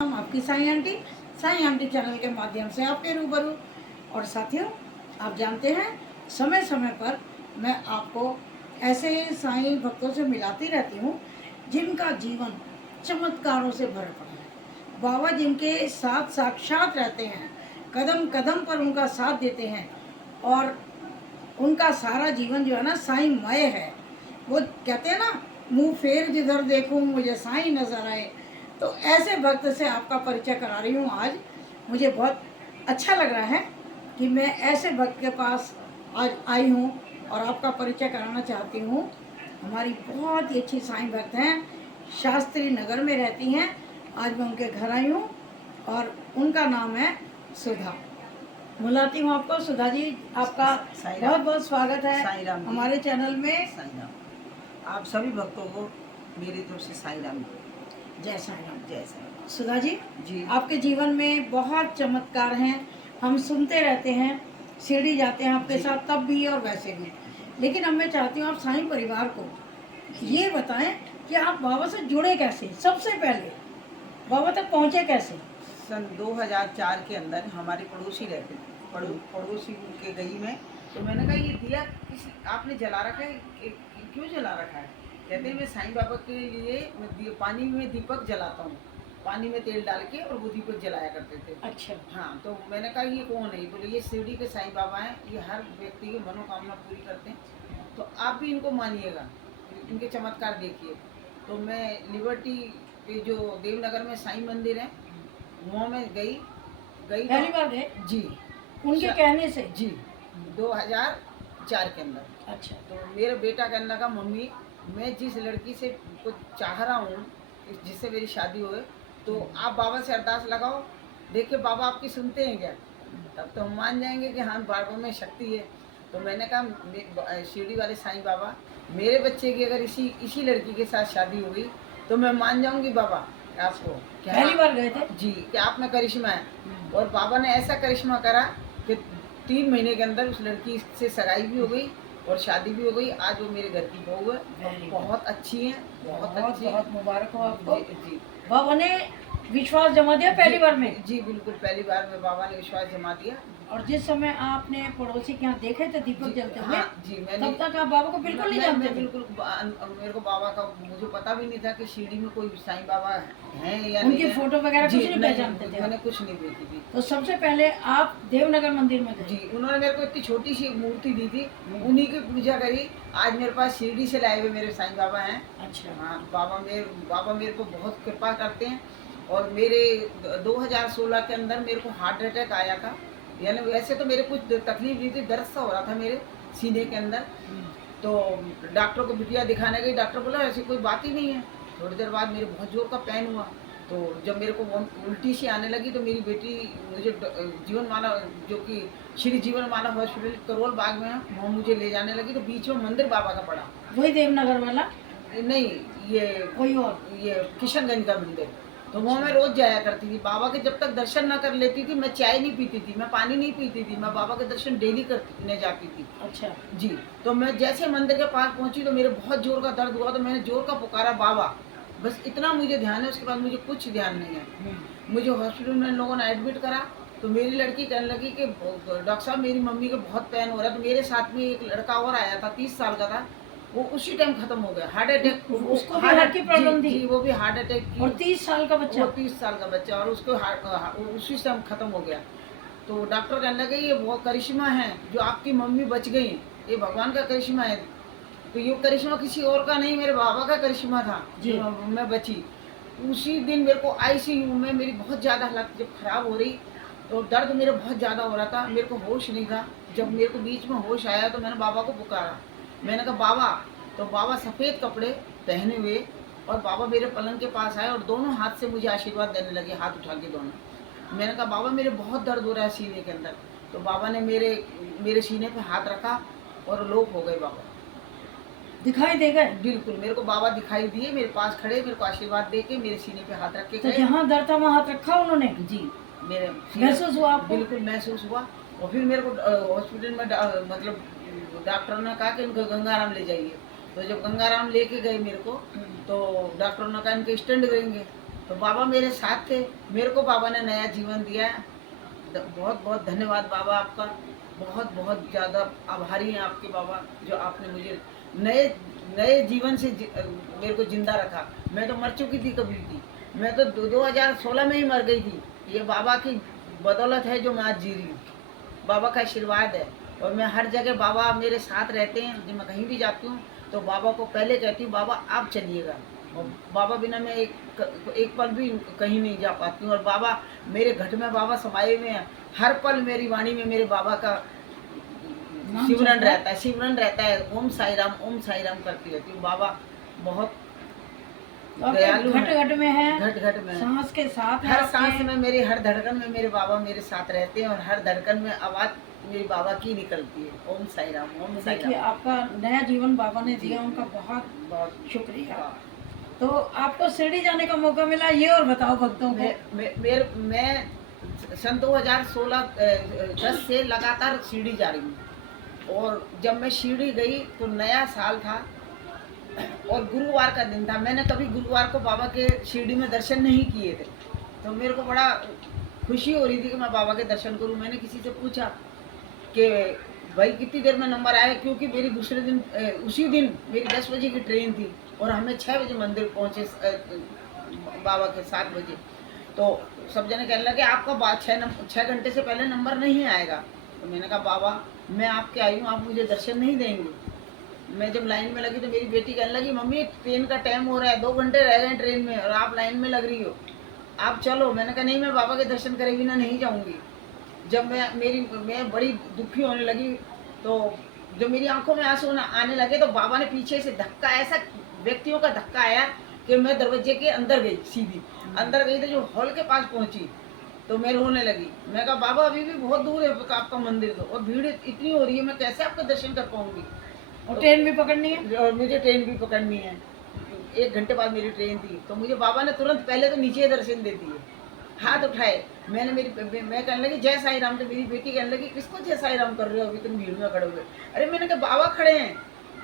हम आपकी Sai aunty channel के माध्यम से आपके रूबरू। और साथियों, आप जानते हैं समय समय पर मैं आपको ऐसे साईं भक्तों से मिलाती रहती हूँ जिनका जीवन चमत्कारों से भरा पड़ा है। बाबा जिनके साथ साक्षात रहते हैं, कदम कदम पर उनका साथ देते हैं और उनका सारा जीवन जो है ना साईंमय है। वो कहते हैं ना, मुंह फेर जिधर देखूं मुझे साईं नजर आए। तो ऐसे भक्त से आपका परिचय करा रही हूँ आज। मुझे बहुत अच्छा लग रहा है कि मैं ऐसे भक्त के पास आज आई हूँ और आपका परिचय कराना चाहती हूँ। हमारी बहुत ही अच्छी साईं भक्त हैं, शास्त्री नगर में रहती हैं। आज मैं उनके घर आई हूँ और उनका नाम है सुधा। बुलाती हूँ आपको। सुधा जी, आपका बहुत बहुत स्वागत है हमारे चैनल में। आप सभी भक्तों को मेरी तरफ से साईं राम। जय साईं राम। जय साईं राम। सुधा जी, जी, आपके जीवन में बहुत चमत्कार हैं, हम सुनते रहते हैं। शिरडी जाते हैं आपके साथ, तब भी और वैसे भी। लेकिन अब मैं चाहती हूँ आप साईं परिवार को ये बताएं कि आप बाबा से जुड़े कैसे, सबसे पहले बाबा तक पहुँचे कैसे। सन 2004 के अंदर हमारे पड़ोसी रहते थे, पड़ोसी के गई में। तो मैंने कहा ये दिया किसी आपने जला रखा है, क्यों जला रखा है? कहते हैं मैं साईं बाबा के लिए पानी में दीपक जलाता हूँ, पानी में तेल डाल के, और वो दीपक जलाया करते थे। अच्छा। हाँ, तो मैंने कहा ये कौन है? बोले ये शिरडी के साईं बाबा हैं, ये हर व्यक्ति की मनोकामना पूरी करते हैं, तो आप भी इनको मानिएगा, इनके चमत्कार देखिए। तो मैं लिबर्टी पे जो देवनगर में साईं मंदिर है, वहाँ में गई पहली बार गए जी, उनके कहने से। जी 2004 के अंदर। अच्छा। तो मेरा बेटा कहने लगा मम्मी मैं जिस लड़की से को चाह रहा हूँ, जिससे मेरी शादी होए, तो आप बाबा से अरदास लगाओ, देखिए बाबा आपकी सुनते हैं क्या? तब तो हम मान जाएंगे कि हाँ बाबा में शक्ति है। तो मैंने कहा शिरडी वाले साईं बाबा, मेरे बच्चे की अगर इसी लड़की के साथ शादी हुई तो मैं मान जाऊंगी बाबा आपको। पहली बार गए थे जी, कि आप में करिश्मा है। और बाबा ने ऐसा करिश्मा करा कि 3 महीने के अंदर उस लड़की से सगाई भी हो गई और शादी भी हो गई। आज वो मेरे घर की बहू है, बहुत अच्छी है, बहुत अच्छी। बहुत मुबारक हो आपको। जी, बाबा ने विश्वास जमा दिया पहली बार में। जी बिल्कुल, पहली बार में बाबा ने विश्वास जमा दिया। और जिस समय आपने पड़ोसी के यहाँ देखे थे दीपक जलते हुए, हाँ, जी मैंने तब तक आप बाबा को बिल्कुल नहीं जानते थे। बिल्कुल मेरे को बाबा का मुझे पता भी नहीं था कि शिरडी में कोई साईं बाबा हैं या उनकी नहीं। फोटो वगैरह कुछ नहीं पहचानते थे। मैंने कुछ नहीं देखी थी। तो सबसे पहले आप देवनगर मंदिर में गए। जी, उन्होंने मेरे को इतनी छोटी सी मूर्ति दी थी, उन्हीं की पूजा करी। आज मेरे पास शिरडी से लाए हुए मेरे साईं बाबा हैं। अच्छा। हाँ, बाबा मेरे को बहुत कृपा करते हैं। और मेरे 2016 के अंदर मेरे को हार्ट अटैक आया था। यानी वैसे तो मेरे कुछ तकलीफ नहीं थी, दर्द सा हो रहा था मेरे सीने के अंदर। तो डॉक्टर को बिटिया दिखाने गई, डॉक्टर बोला ऐसी कोई बात ही नहीं है। थोड़ी देर बाद मेरे बहुत जोर का पेन हुआ। तो जब मेरे को उल्टी सी आने लगी तो मेरी बेटी मुझे जीवन माला, जो कि श्री जीवन माला हॉस्पिटल करोल बाग में है, वहाँ मुझे ले जाने लगी। तो बीच में मंदिर बाबा का पड़ा। वही देवनगर वाला नहीं, ये कोई और, ये किशनगंज का मंदिर। तो वहाँ मैं रोज जाया करती थी। बाबा के जब तक दर्शन ना कर लेती थी, मैं चाय नहीं पीती थी, मैं पानी नहीं पीती थी, मैं बाबा के दर्शन डेली करने जाती थी। अच्छा जी, तो मैं जैसे मंदिर के पास पहुंची तो मेरे बहुत जोर का दर्द हुआ। तो मैंने जोर का पुकारा बाबा, बस इतना मुझे ध्यान है, उसके बाद मुझे कुछ ध्यान नहीं है। मुझे हॉस्पिटल में लोगों ने एडमिट करा। तो मेरी लड़की कहने लगी कि डॉक्टर साहब मेरी मम्मी को बहुत पेन हो रहा है। तो मेरे साथ में एक लड़का और आया था, 30 साल का था, वो उसी टाइम खत्म हो गया, हार्ट अटैक। उसको भी हार्ट की प्रॉब्लम थी। जी, वो भी हार्ट अटैक की। और 30 साल का बच्चा। 30 साल का बच्चा, और उसको उसी टाइम खत्म हो गया। तो डॉक्टर कहने लगे ये वो करिश्मा है जो आपकी मम्मी बच गई, ये भगवान का करिश्मा है। तो ये करिश्मा किसी और का नहीं, मेरे बाबा का करिश्मा था जी। मैं बची। उसी दिन मेरे को आईसीयू में मेरी बहुत ज़्यादा हालत जब खराब हो रही, तो दर्द मेरे बहुत ज़्यादा हो रहा था, मेरे को होश नहीं था। जब मेरे को बीच में होश आया तो मैंने बाबा को पुकारा। मैंने कहा बाबा। तो बाबा सफ़ेद कपड़े पहने हुए और बाबा मेरे पलंग के पास आए और दोनों हाथ से मुझे आशीर्वाद देने लगे, हाथ उठा के दोनों। मैंने कहा बाबा मेरे बहुत दर्द हो रहा है सीने के अंदर। तो बाबा ने मेरे सीने पे हाथ रखा और लोप हो गए बाबा, दिखाई दे गए। बिल्कुल मेरे को बाबा दिखाई दिए, मेरे पास खड़े, मेरे को आशीर्वाद दे के मेरे सीने पे हाथ रख के तो जहाँ दर्द था वहाँ हाथ रखा उन्होंने। जी, मेरे महसूस हुआ आपको? बिल्कुल महसूस हुआ। और फिर मेरे को हॉस्पिटल में मतलब डॉक्टर ने कहा कि इनको गंगाराम ले जाइए। तो जब गंगाराम लेके गए मेरे को, तो डॉक्टर ने कहा इनके स्टेंट करेंगे। तो बाबा मेरे साथ थे, मेरे को बाबा ने नया जीवन दिया है। बहुत बहुत धन्यवाद बाबा आपका, बहुत बहुत ज़्यादा आभारी हैं आपके बाबा, जो आपने मुझे नए नए जीवन से मेरे को जिंदा रखा। मैं तो मर चुकी थी कभी की, मैं तो 2016 में ही मर गई थी। ये बाबा की बदौलत है जो मैं आज जी रही हूँ, बाबा का आशीर्वाद है। और मैं हर जगह बाबा मेरे साथ रहते हैं, जब मैं कहीं भी जाती हूँ तो बाबा को पहले कहती हूँ बाबा आप चलिएगा, और बाबा बिना मैं एक पल भी कहीं नहीं जा पाती हूँ। और बाबा मेरे घट में बाबा समाये हुए हैं, हर पल मेरी वाणी में मेरे बाबा का नाम सिमरन चलता है। रहता है, सिमरन रहता है। ओम साई राम करती रहती हूँ। बाबा बहुत तो आपके दयालु घट हैं, घट में है, घट घट में है। सांस के साथ है हर आपके। सांस में, मेरे हर धड़कन में मेरे बाबा मेरे साथ रहते हैं, और हर धड़कन में आवाज मेरी बाबा की निकलती है, ओम साई राम, ओम साई देखिए राम। आपका नया जीवन बाबा ने जी, दिया, उनका बहुत बहुत शुक्रिया। हाँ। तो आपको शिरडी जाने का मौका मिला, ये और बताओ भक्तों को। मैं सन 2016 10 से लगातार शिरडी जा रही हूँ। और जब मैं शिरडी गई तो नया साल था और गुरुवार का दिन था। मैंने कभी गुरुवार को बाबा के शिरडी में दर्शन नहीं किए थे, तो मेरे को बड़ा खुशी हो रही थी कि मैं बाबा के दर्शन करूं। मैंने किसी से पूछा कि भाई कितनी देर में नंबर आया, क्योंकि मेरी दूसरे दिन उसी दिन मेरी 10 बजे की ट्रेन थी और हमें 6 बजे मंदिर पहुंचे, बाबा के 7 बजे। तो सब जने कहने लगे आपका 6 घंटे से पहले नंबर नहीं आएगा। तो मैंने कहा बाबा मैं आपके आई हूँ, आप मुझे दर्शन नहीं देंगे। मैं जब लाइन में लगी तो मेरी बेटी कहने लगी मम्मी ट्रेन का टाइम हो रहा है, 2 घंटे रह गए ट्रेन में और आप लाइन में लग रही हो, आप चलो। मैंने कहा नहीं, मैं बाबा के दर्शन करे बिना नहीं जाऊंगी। जब मैं बड़ी दुखी होने लगी, तो जब मेरी आंखों में आंसू आने लगे तो बाबा ने पीछे से धक्का, ऐसा व्यक्तियों का धक्का आया कि मैं दरवाजे के अंदर गई, सीधी अंदर गई तो जो हॉल के पास पहुंची तो मैं रोने लगी। मैं कहा बाबा अभी भी बहुत दूर है आपका मंदिर, तो और भीड़ इतनी हो रही है, मैं कैसे आपका दर्शन कर पाऊंगी। और ट्रेन भी पकड़नी है। और मुझे ट्रेन भी पकड़नी है, 1 घंटे बाद मेरी ट्रेन थी। तो मुझे बाबा ने तुरंत पहले तो नीचे दर्शन दे दिए, हाथ उठाए। मैं कहने लगी जय साई राम, तो मेरी बेटी कहने लगी किसको जय साई राम कर रहे हो, अभी तुम भीड़ में खड़े हो गए। अरे मैंने कहा बाबा खड़े हैं,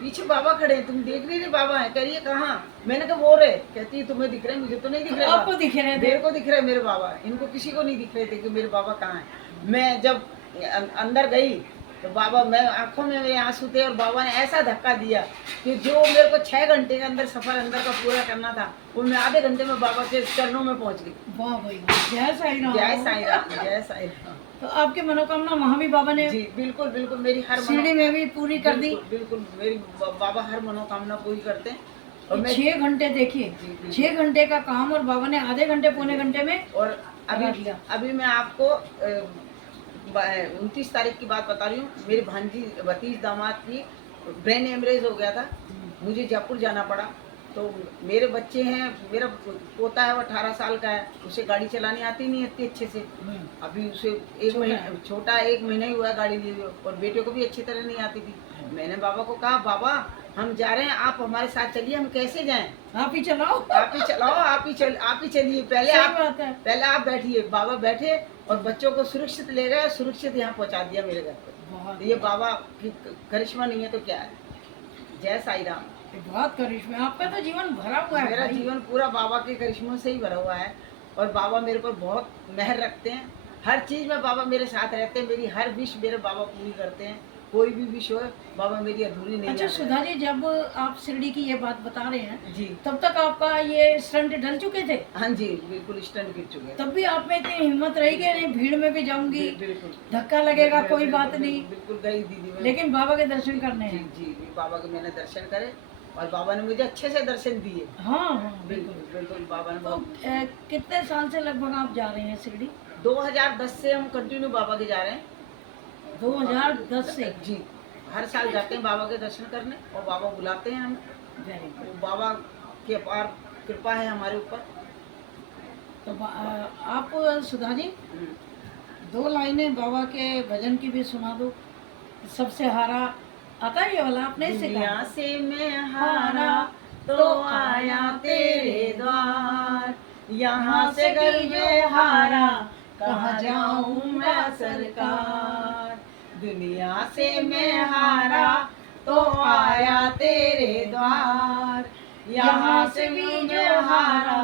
पीछे बाबा खड़े हैं, तुम देख नहीं रहे बाबा है। कह रही है कहाँ। मैंने कहा वो रहे। कहती है तुम्हें दिख रहे हैं, मुझे तो नहीं दिख रहे। आपको दिख रहे थे? मेरे को दिख रहे मेरे बाबा, इनको किसी को नहीं दिख रहे थे कि मेरे बाबा कहाँ है। मैं जब अंदर गई तो बाबा, मैं आंखों में मेरे आंसू थे और बाबा ने ऐसा धक्का दिया कि जो मेरे को 6 घंटे के अंदर सफर अंदर का पूरा करना था वो मैं आधे घंटे में बाबा के चरणों में पहुंच गई। वाह भाई वाह, जय साई राम। जय साई राम, जय साई राम। तो आपकी मनोकामना वहाँ भी बाबा ने जी बिल्कुल बिल्कुल, मेरी हर शिरडी में भी पूरी कर दी। बिल्कुल मेरी बाबा हर मनोकामना पूरी करते हैं। और मैं 6 घंटे देखिए, जी, 6 घंटे का काम और बाबा ने आधे घंटे पौने घंटे में और करा दिया। अभी मैं आपको 29 तारीख की बात बता रही हूँ। मेरी भांजी भतीज दामाद की ब्रेन एमरेज हो गया था, मुझे जयपुर जाना पड़ा। तो मेरे बच्चे हैं, मेरा पोता है वो 18 साल का है, उसे गाड़ी चलानी आती नहीं इतनी अच्छे से। अभी उसे छोटा 1 महीना ही हुआ है गाड़ी लिए हुए, और बेटे को भी अच्छी तरह नहीं आती थी। मैंने बाबा को कहा बाबा हम जा रहे हैं, आप हमारे साथ चलिए। हम कैसे जाएं? आप ही चलाओ। आप ही चलाओ, आप ही चलिए। पहले सही आप बात है। पहले आप बैठिए। बाबा बैठे और बच्चों को सुरक्षित ले गए, सुरक्षित यहाँ पहुँचा दिया मेरे घर पे। बहुत ये बाबा की करिश्मा नहीं है तो क्या है। जय साई राम। बहुत करिश्मा, आपका तो जीवन भरा हुआ है मेरा भाई। जीवन पूरा बाबा के करिश्मों से ही भरा हुआ है, और बाबा मेरे पर बहुत मेहर रखते हैं। हर चीज़ में बाबा मेरे साथ रहते हैं, मेरी हर विश मेरे बाबा पूरी करते हैं। कोई भी विश हो बाबा मेरी अधूरी नहीं अच्छा है। सुधा जी, जब आप शिरडी की ये बात बता रहे हैं जी तब तक आपका ये स्टंट ढल चुके थे? हाँ जी बिल्कुल, स्टैंड गिर चुके हैं। तब भी आप में इतनी हिम्मत रही कि नहीं भीड़ में भी जाऊंगी, बिल्कुल धक्का लगेगा कोई बिल्कुल, बात नहीं, बिल्कुल गई दीदी मैं। लेकिन बाबा के दर्शन करने जी हैं। जी जी, बाबा के मैंने दर्शन करे और बाबा ने मुझे अच्छे से दर्शन दिए। हाँ हाँ बिल्कुल बिल्कुल, बाबा ने तो बहुत। कितने साल से लगभग आप जा रहे हैं शिरडी? 2010 से हम कंटिन्यू बाबा के जा रहे हैं। 2010 से? जी, हर साल जाते हैं बाबा के दर्शन करने, और बाबा बुलाते हैं हमें। Very good. वो बाबा की अपार कृपा है हमारे ऊपर। तो आप सुधा जी 2 लाइनें बाबा के भजन की भी सुना दो। सबसे हारा आता है ये वाला, आपने सीखा? दुनिया से मैं हारा तो आया तेरे द्वार, यहाँ से घर में हारा कहाँ जाऊँ मैं सरकार। दुनिया से मैं हारा तो आया तेरे द्वार, यहाँ से भी जो हारा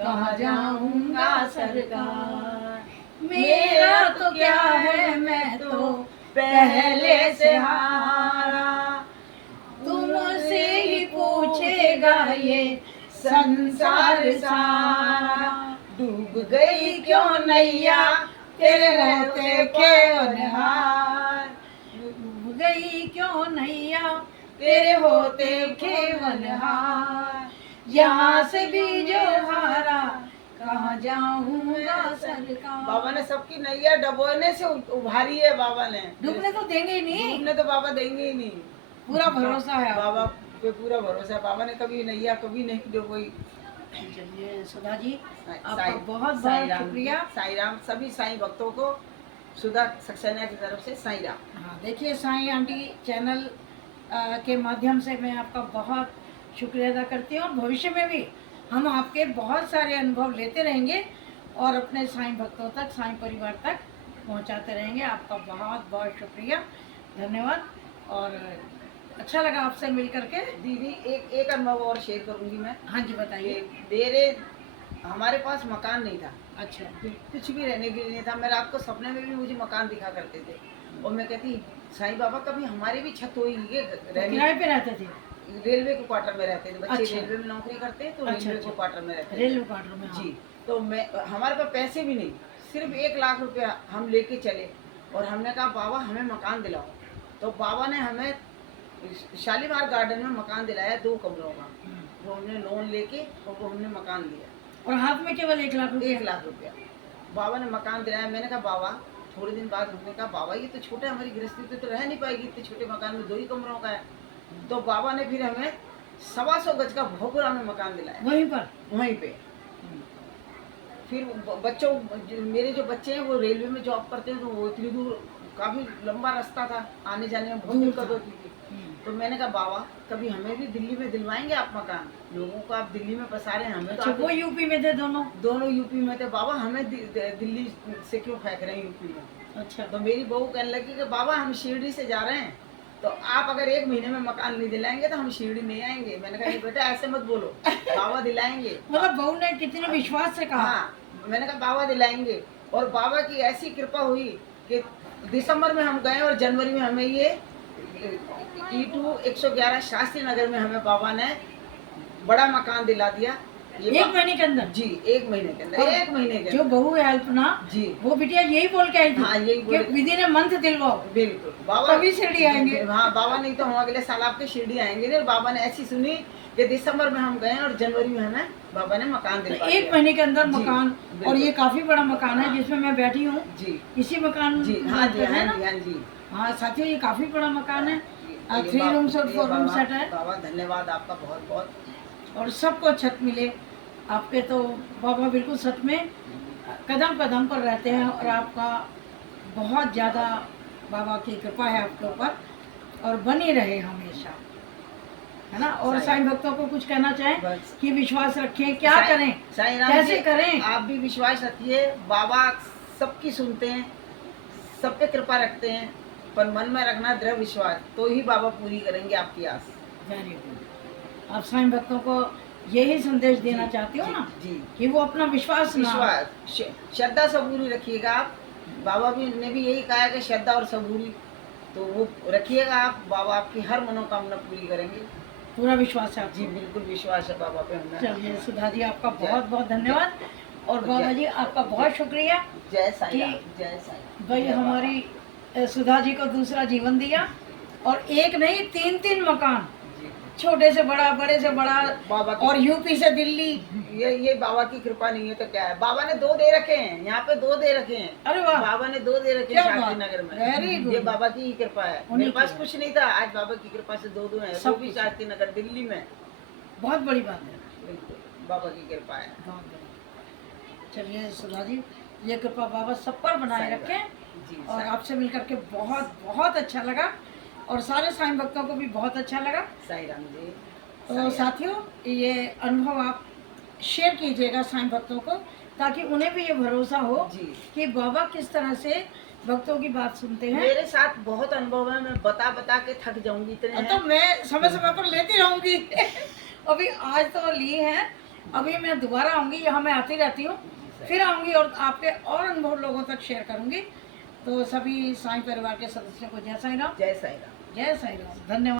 कहाँ जाऊंगा सरकार। मेरा तो क्या है, मैं तो पहले से हारा, तुमसे ही पूछेगा ये संसार सारा। डूब गई क्यों नैया तेरे होते खेवनहार, डूब गई क्यों नैया तेरे होते खेवनहार। यहाँ से भी जो हारा, कहाँ जाऊंगा सरकार। बाबा ने सबकी नैया डबोने से उभारी है बाबा ने। डूबने तो देंगे ही नहीं, डूबने तो बाबा देंगे ही नहीं। पूरा भरोसा है आपको। बाबा पे पूरा भरोसा है। बाबा ने कभी नैया कभी नहीं डुबोई। चलिए सुधा जी, आपका साईं- बहुत बहुत साईं राम शुक्रिया। जी, साईं राम सभी साईं भक्तों को सुधा सक्सेना की तरफ से साईं राम। हाँ देखिए, साईं आंटी चैनल के माध्यम से मैं आपका बहुत शुक्रिया अदा करती हूँ, और भविष्य में भी हम आपके बहुत सारे अनुभव लेते रहेंगे और अपने साईं भक्तों तक, साईं परिवार तक पहुँचाते रहेंगे। आपका बहुत बहुत शुक्रिया, धन्यवाद। और अच्छा लगा आपसे मिल करके। दीदी एक अनुभव और शेयर करूंगी मैं। हाँ जी बताइए। मेरे हमारे पास मकान नहीं था। अच्छा। कुछ भी रहने के लिए नहीं था। मैं रात को सपने में भी मुझे मकान दिखा करते थे, और मैं कहती साईं बाबा कभी हमारी भी छत होगी रहने। किराए पे रहते थे? रेलवे के क्वार्टर में रहते थे बच्चे। अच्छा। रेलवे में नौकरी करते हैं तो अच्छा, रेलवे अच्छा। के क्वार्टर में रहते थे। रेलवे क्वार्टर में? हाँ। जी। तो मैं हमारे पास पैसे भी नहीं, सिर्फ 1 लाख रुपया हम लेके चले, और हमने कहा बाबा हमें मकान दिलाओ। तो बाबा ने हमें शालीमार गार्डन में मकान दिलाया 2 कमरों का। वो हमने लोन लेके और वो हमने मकान लिया, और हाथ में केवल 1 लाख रुपए? 1 लाख रुपया बाबा ने मकान दिलाया। मैंने कहा बाबा, थोड़े दिन बाद हमने कहा बाबा ये तो छोटा है, हमारी गृहस्थी तो रह नहीं पाएगी इतने छोटे मकान में, 2 ही कमरों का है। तो बाबा ने फिर हमें 125 गज का भोगपुरा में मकान दिलाया, वहीं पर? वहीं पे। फिर बच्चों, मेरे जो बच्चे हैं वो रेलवे में जॉब करते हैं, तो वो इतनी दूर, काफी लंबा रास्ता था, आने जाने में बहुत दिक्कत होती थी। तो मैंने कहा बाबा कभी हमें भी दिल्ली में दिलवाएंगे आप मकान, लोगों को आप दिल्ली में बसा रहे हैं, हमें तो अच्छा, आप वो यूपी में थे दोनों? दोनों यूपी में थे। बाबा हमें दिल्ली से क्यों फेंक रहे हैं यूपी में। अच्छा। तो मेरी बहू कहने लगी कि बाबा हम शिरडी से जा रहे हैं, तो आप अगर 1 महीने में मकान नहीं दिलाएंगे तो हम शिरडी नहीं आएंगे। मैंने कहा नहीं बेटा ऐसे मत बोलो, बाबा दिलाएंगे। मतलब बहू ने कितने विश्वास से कहा? हाँ, मैंने कहा बाबा दिलाएंगे। और बाबा की ऐसी कृपा हुई कि दिसंबर में हम गए और जनवरी में हमें ये E2 111 शास्त्री नगर में हमें बाबा ने बड़ा मकान दिला दिया। ये 1 महीने के अंदर? जी, 1 महीने के अंदर। 1 महीने के जो अंदर। बहू है अल्पना जी, वो बिटिया यही बोल के आई थी? हाँ यही बोले। विधि ने मंत्र दिलवाओ, बिल्कुल बाबा तभी शिरडी आएंगे। हाँ बाबा, नहीं तो हम अगले साल आपके शिरडी आएंगे नहीं। और बाबा ने ऐसी सुनी कि दिसंबर में हम गए और जनवरी में हमें बाबा ने मकान दिलवा दिया। 1 महीने के अंदर जी, मकान। बिल्कुल। और ये काफी बड़ा मकान है जिसमें मैं बैठी हूँ। जी इसी मकान जी, हाँ जी, में है हाँ ना? जी, हाँ जी। हाँ साथियों, ये काफी बड़ा मकान है। ये 3 रूम्स और 4 रूम सेट है। बाबा धन्यवाद आपका बहुत बहुत। और सबको छत मिले। आपके तो बाबा बिल्कुल सच में कदम कदम पर रहते हैं, और आपका बहुत ज़्यादा बाबा की कृपा है आपके ऊपर, और बनी रहे हमेशा, है ना? और साईं भक्तों को कुछ कहना चाहें बस कि विश्वास रखें, क्या साईं- करें, साईं राम कैसे जी, करें? आप भी विश्वास रखिए। बाबा सबकी सुनते हैं, सब पे कृपा रखते हैं, पर मन में रखना दृढ़ विश्वास, तो ही बाबा पूरी करेंगे आपकी आस। Very good. आप साईं भक्तों को यही संदेश देना चाहती हो ना, जी, कि वो अपना विश्वास ना, विश्वास श्रद्धा सबूरी रखिएगा आप। बाबा भी ने भी यही कहा है कि श्रद्धा और सबूरी, तो वो रखिएगा आप। बाबा आपकी हर मनोकामना पूरी करेंगे। पूरा विश्वास है जी आपको? बिल्कुल विश्वास है बाबा पे हमें। चलिए सुधा जी, आपका बहुत बहुत धन्यवाद, और बाबा जी आपका बहुत शुक्रिया जय साईं कि राम, जय साईं। भाई जय बाबा। हमारी सुधा जी को दूसरा जीवन दिया, और एक नहीं 3 मकान, जी, छोटे से बड़ा, बड़े से बड़ा, बाबा की और यूपी से दिल्ली। ये बाबा की कृपा नहीं है तो क्या है। बाबा ने 2 दे रखे हैं, यहाँ पे 2 दे रखे हैं। अरे वाह, बाबा ने 2 दे रखे क्या हैं बात, शास्त्री नगर में। Very good. ये बाबा की ही कृपा है। उन्हीं मेरे की पास है। कुछ नहीं था, आज बाबा की कृपा से 2 है। सब वो भी कुछ। शास्त्री नगर दिल्ली में। बहुत बड़ी बात है, बिल्कुल बाबा की कृपा है। बहुत बड़ी। चलिए सुधा जी, ये कृपा बाबा सब पर बनाए साईं रखें, जी, और साईं- आपसे मिलकर के बहुत बहुत अच्छा लगा, और सारे साईं भक्तों को भी बहुत अच्छा लगा। साईं राम जी। तो साईं राम। साथियों, ये अनुभव आप शेयर कीजिएगा साईं भक्तों को, ताकि उन्हें भी ये भरोसा हो जी, कि बाबा किस तरह से भक्तों की बात सुनते हैं। मेरे साथ बहुत अनुभव है, मैं बता बता के थक जाऊंगी, इतने तो हैं। मैं समय समय पर लेती रहूंगी। अभी आज तो ली है, अभी मैं दोबारा आऊँगी, यहाँ मैं आती रहती हूँ, फिर आऊँगी और आपके और अनुभव लोगों तक शेयर करूँगी। तो सभी साईं परिवार के सदस्यों को जय साईं राम। जय साईं राम। जय साईं राम। धन्यवाद।